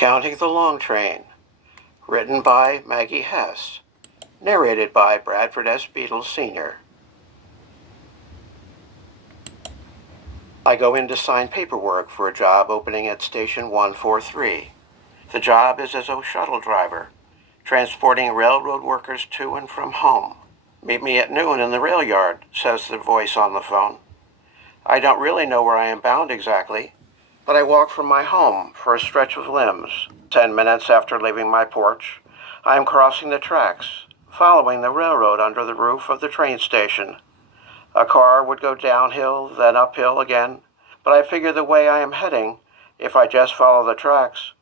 Counting the Long Train, written by Maggie Hess, narrated by Bradford S. Beatles Sr. I go in to sign paperwork for a job opening at Station 143. The job is as a shuttle driver, transporting railroad workers to and from home. Meet me at noon in the rail yard, says the voice on the phone. I don't really know where I am bound exactly, but I walk from my home for a stretch of limbs. 10 minutes after leaving my porch, I am crossing the tracks, following the railroad under the roof of the train station. A car would go downhill, then uphill again, but I figure the way I am heading, if I just follow the tracks,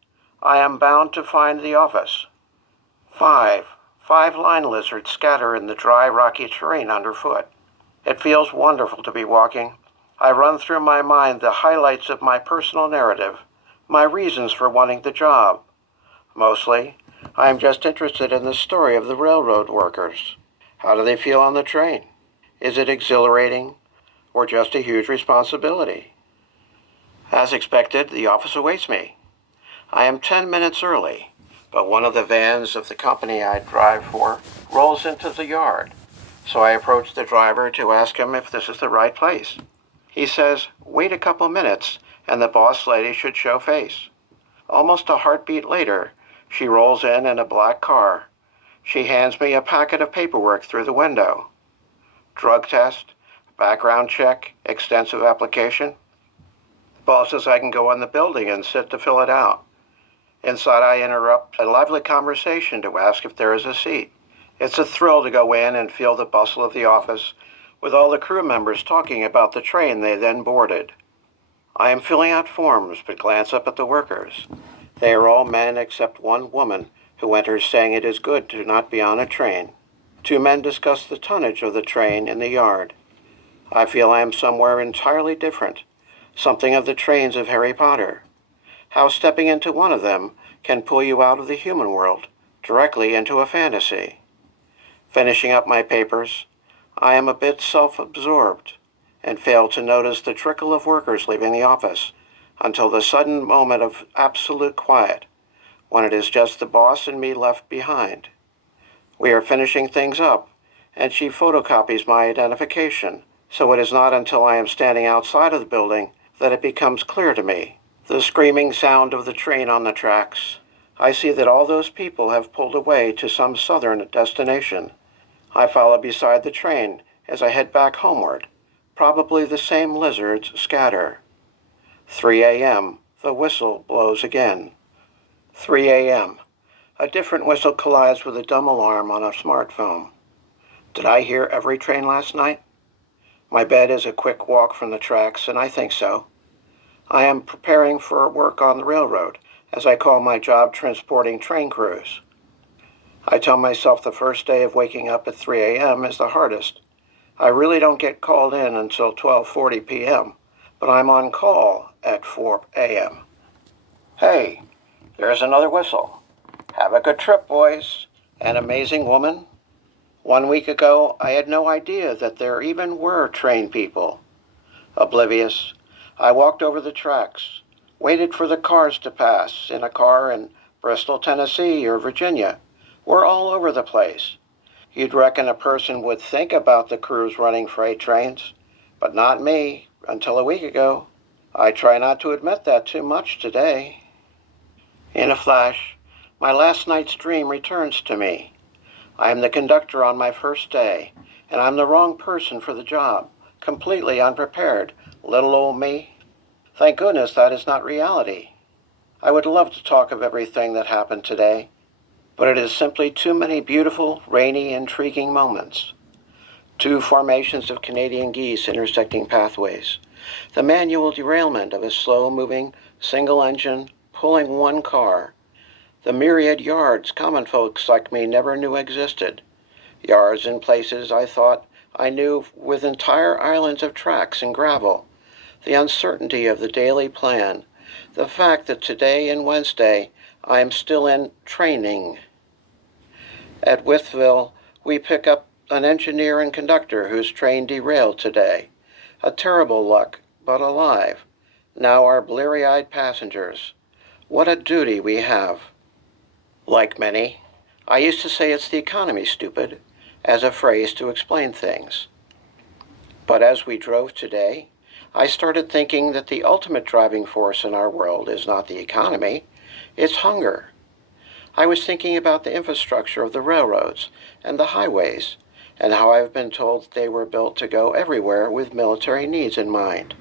I am bound to find the office. Five line lizards scatter in the dry, rocky terrain underfoot. It feels wonderful to be walking. I run through my mind the highlights of my personal narrative, my reasons for wanting the job. Mostly, I am just interested in the story of the railroad workers. How do they feel on the train? Is it exhilarating or just a huge responsibility? As expected, the office awaits me. I am 10 minutes early, but one of the vans of the company I drive for rolls into the yard, so I approach the driver to ask him if this is the right place. He says, wait a couple minutes and the boss lady should show face. Almost a heartbeat later, she rolls in a black car. She hands me a packet of paperwork through the window. Drug test, background check, extensive application. The boss says I can go in the building and sit to fill it out. Inside, I interrupt a lively conversation to ask if there is a seat. It's a thrill to go in and feel the bustle of the office, with all the crew members talking about the train they then boarded. I am filling out forms, but glance up at the workers. They are all men except one woman, who enters saying it is good to not be on a train. Two men discuss the tonnage of the train in the yard. I feel I am somewhere entirely different, something of the trains of Harry Potter. How stepping into one of them can pull you out of the human world, directly into a fantasy. Finishing up my papers, I am a bit self-absorbed and fail to notice the trickle of workers leaving the office until the sudden moment of absolute quiet, when it is just the boss and me left behind. We are finishing things up, and she photocopies my identification, so it is not until I am standing outside of the building that it becomes clear to me. The screaming sound of the train on the tracks. I see that all those people have pulled away to some southern destination. I follow beside the train as I head back homeward. Probably the same lizards scatter. 3 a.m. The whistle blows again. 3 a.m. A different whistle collides with a dumb alarm on a smartphone. Did I hear every train last night? My bed is a quick walk from the tracks, and I think so. I am preparing for work on the railroad, as I call my job transporting train crews. I tell myself the first day of waking up at 3 a.m. is the hardest. I really don't get called in until 12:40 p.m., but I'm on call at 4 a.m. Hey, there's another whistle. Have a good trip, boys. An amazing woman. 1 week ago, I had no idea that there even were train people. Oblivious, I walked over the tracks, waited for the cars to pass in a car in Bristol, Tennessee, or Virginia. We're all over the place. You'd reckon a person would think about the crews running freight trains, but not me, until a week ago. I try not to admit that too much today. In a flash, my last night's dream returns to me. I am the conductor on my first day, and I'm the wrong person for the job, completely unprepared. Little old me. Thank goodness that is not reality. I would love to talk of everything that happened today, but it is simply too many beautiful, rainy, intriguing moments. 2 formations of Canadian geese intersecting pathways. The manual derailment of a slow-moving, single-engine, pulling one car. The myriad yards common folks like me never knew existed. Yards in places I thought I knew with entire islands of tracks and gravel. The uncertainty of the daily plan. The fact that today and Wednesday I am still in training. At Withville, we pick up an engineer and conductor whose train derailed today. A terrible luck, but alive. Now our bleary-eyed passengers. What a duty we have. Like many, I used to say it's the economy, stupid, as a phrase to explain things. But as we drove today, I started thinking that the ultimate driving force in our world is not the economy, it's hunger. I was thinking about the infrastructure of the railroads and the highways, and how I've been told they were built to go everywhere with military needs in mind.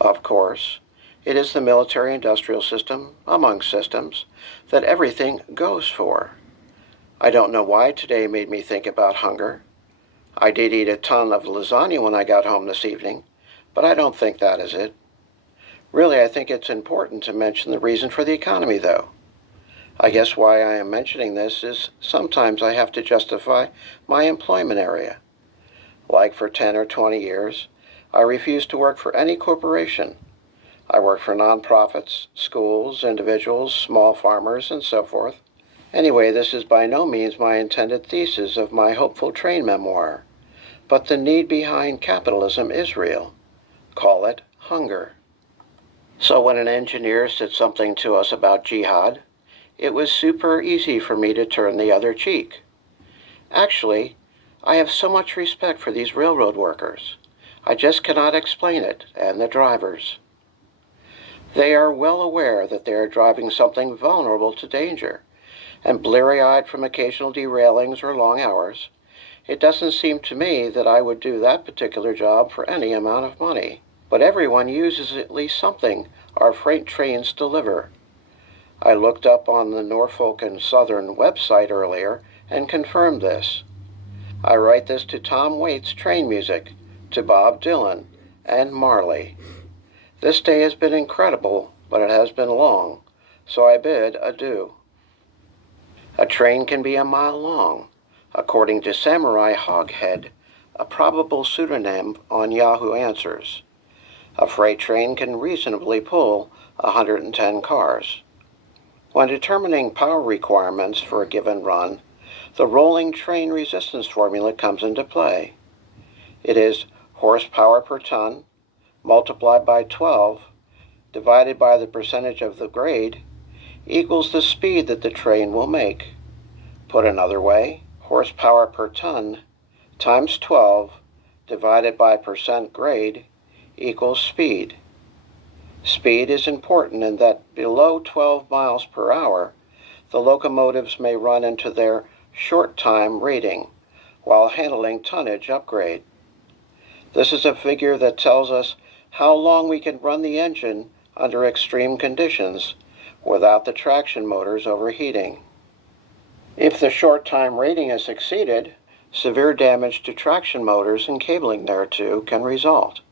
Of course, it is the military-industrial system, among systems, that everything goes for. I don't know why today made me think about hunger. I did eat a ton of lasagna when I got home this evening, but I don't think that is it. Really, I think it's important to mention the reason for the economy, though. I guess why I am mentioning this is sometimes I have to justify my employment area. Like for 10 or 20 years, I refused to work for any corporation. I worked for nonprofits, schools, individuals, small farmers, and so forth. Anyway, this is by no means my intended thesis of my hopeful train memoir, but the need behind capitalism is real. Call it hunger. So when an engineer said something to us about jihad, it was super easy for me to turn the other cheek. Actually, I have so much respect for these railroad workers. I just cannot explain it, and the drivers. They are well aware that they are driving something vulnerable to danger, and bleary-eyed from occasional derailings or long hours. It doesn't seem to me that I would do that particular job for any amount of money. But everyone uses at least something our freight trains deliver. I looked up on the Norfolk and Southern website earlier and confirmed this. I write this to Tom Waits' train music, to Bob Dylan, and Marley. This day has been incredible, but it has been long, so I bid adieu. A train can be a mile long, according to Samurai Hoghead, a probable pseudonym on Yahoo Answers. A freight train can reasonably pull 110 cars. When determining power requirements for a given run, the rolling train resistance formula comes into play. It is horsepower per ton multiplied by 12 divided by the percentage of the grade equals the speed that the train will make. Put another way, horsepower per ton times 12 divided by percent grade equals speed. Speed is important in that below 12 miles per hour, the locomotives may run into their short time rating while handling tonnage upgrade. This is a figure that tells us how long we can run the engine under extreme conditions without the traction motors overheating. If the short time rating is exceeded, severe damage to traction motors and cabling thereto can result.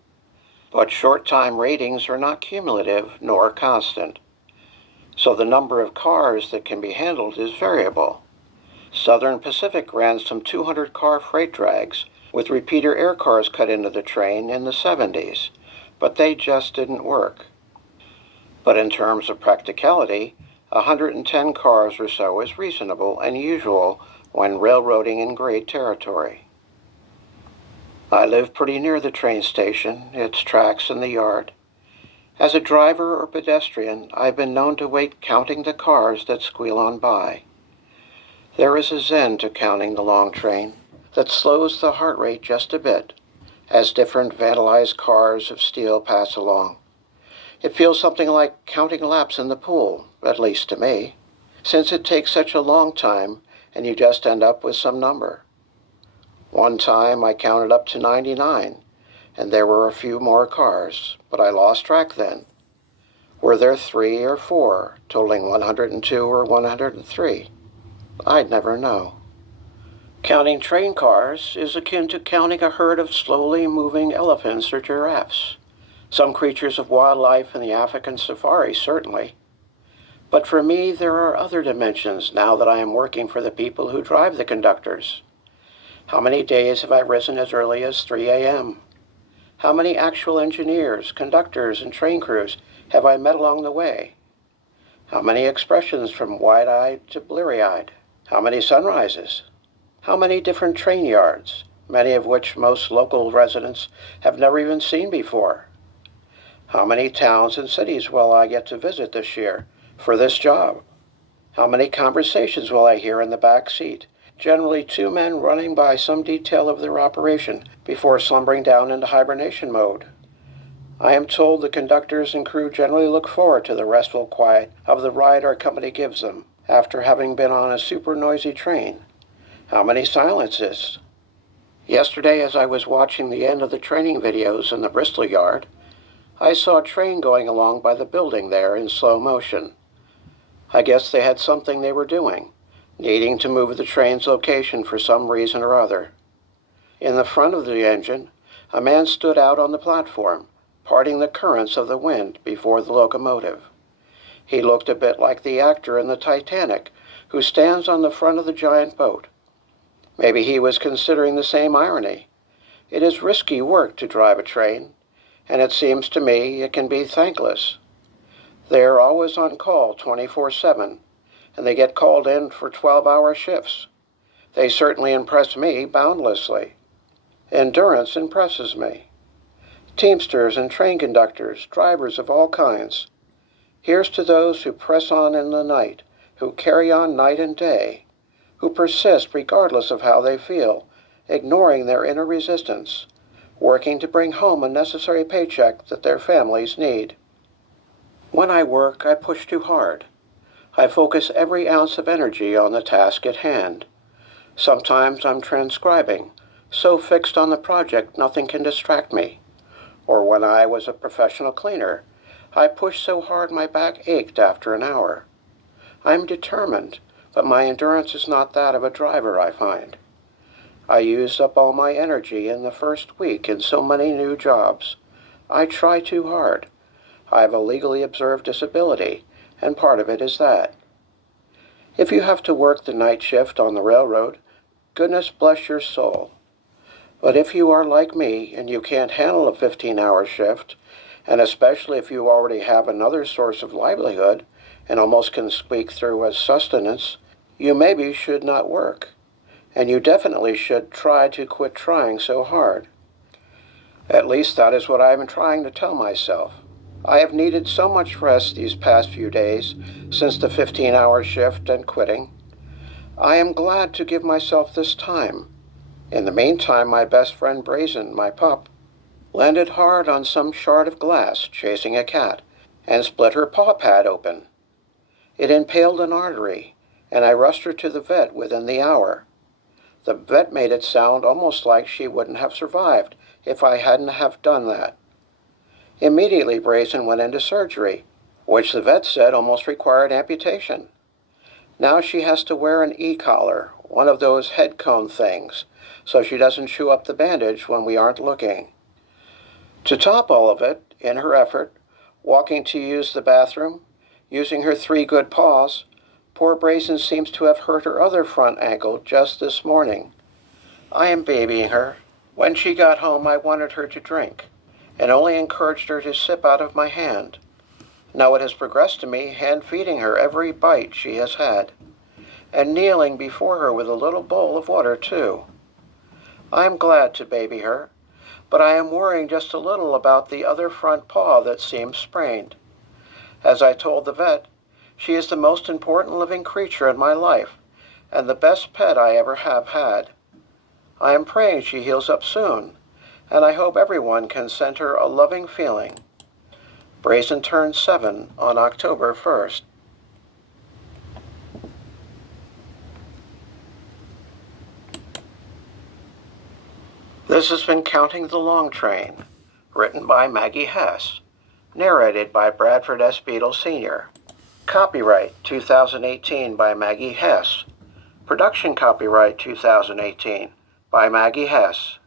But short time ratings are not cumulative nor constant, so the number of cars that can be handled is variable. Southern Pacific ran some 200-car freight drags with repeater air cars cut into the train in the 70s, but they just didn't work. But in terms of practicality, 110 cars or so is reasonable and usual when railroading in grade territory. I live pretty near the train station, its tracks and the yard. As a driver or pedestrian, I've been known to wait counting the cars that squeal on by. There is a zen to counting the long train that slows the heart rate just a bit as different vandalized cars of steel pass along. It feels something like counting laps in the pool, at least to me, since it takes such a long time and you just end up with some number. One time I counted up to 99, and there were a few more cars, but I lost track then. Were there 3 or 4, totaling 102 or 103? I'd never know. Counting train cars is akin to counting a herd of slowly moving elephants or giraffes. Some creatures of wildlife in the African safari, certainly. But for me, there are other dimensions now that I am working for the people who drive the conductors. How many days have I risen as early as 3 a.m.? How many actual engineers, conductors, and train crews have I met along the way? How many expressions from wide-eyed to bleary-eyed? How many sunrises? How many different train yards, many of which most local residents have never even seen before? How many towns and cities will I get to visit this year for this job? How many conversations will I hear in the back seat? Generally 2 men running by some detail of their operation before slumbering down into hibernation mode. I am told the conductors and crew generally look forward to the restful quiet of the ride our company gives them after having been on a super noisy train. How many silences? Yesterday, as I was watching the end of the training videos in the Bristol yard, I saw a train going along by the building there in slow motion. I guess they had something they were doing, needing to move the train's location for some reason or other. In the front of the engine, a man stood out on the platform, parting the currents of the wind before the locomotive. He looked a bit like the actor in the Titanic who stands on the front of the giant boat. Maybe he was considering the same irony. It is risky work to drive a train, and it seems to me it can be thankless. They are always on call 24/7, and they get called in for 12-hour shifts. They certainly impress me boundlessly. Endurance impresses me. Teamsters and train conductors, drivers of all kinds. Here's to those who press on in the night, who carry on night and day, who persist regardless of how they feel, ignoring their inner resistance, working to bring home a necessary paycheck that their families need. When I work, I push too hard. I focus every ounce of energy on the task at hand. Sometimes I'm transcribing, so fixed on the project nothing can distract me. Or when I was a professional cleaner, I pushed so hard my back ached after an hour. I'm determined, but my endurance is not that of a driver, I find. I used up all my energy in the first week in so many new jobs. I try too hard. I have a legally observed disability, and part of it is that. If you have to work the night shift on the railroad, goodness bless your soul. But if you are like me and you can't handle a 15-hour shift, and especially if you already have another source of livelihood and almost can squeak through as sustenance, you maybe should not work. And you definitely should try to quit trying so hard. At least that is what I am trying to tell myself. I have needed so much rest these past few days since the 15-hour shift and quitting. I am glad to give myself this time. In the meantime, my best friend Brazen, my pup, landed hard on some shard of glass chasing a cat and split her paw pad open. It impaled an artery, and I rushed her to the vet within the hour. The vet made it sound almost like she wouldn't have survived if I hadn't have done that. Immediately, Brazen went into surgery, which the vet said almost required amputation. Now she has to wear an e-collar, one of those head cone things, so she doesn't chew up the bandage when we aren't looking. To top all of it, in her effort, walking to use the bathroom, using her 3 good paws, poor Brazen seems to have hurt her other front ankle just this morning. I am babying her. When she got home, I wanted her to drink, and only encouraged her to sip out of my hand. Now it has progressed to me hand-feeding her every bite she has had, and kneeling before her with a little bowl of water, too. I am glad to baby her, but I am worrying just a little about the other front paw that seems sprained. As I told the vet, she is the most important living creature in my life, and the best pet I ever have had. I am praying she heals up soon, and I hope everyone can send her a loving feeling. Brazen turned 7 on October 1st. This has been Counting the Long Train, written by Maggie Hess, narrated by Bradford S. Beadle Sr. Copyright 2018 by Maggie Hess. Production copyright 2018 by Maggie Hess.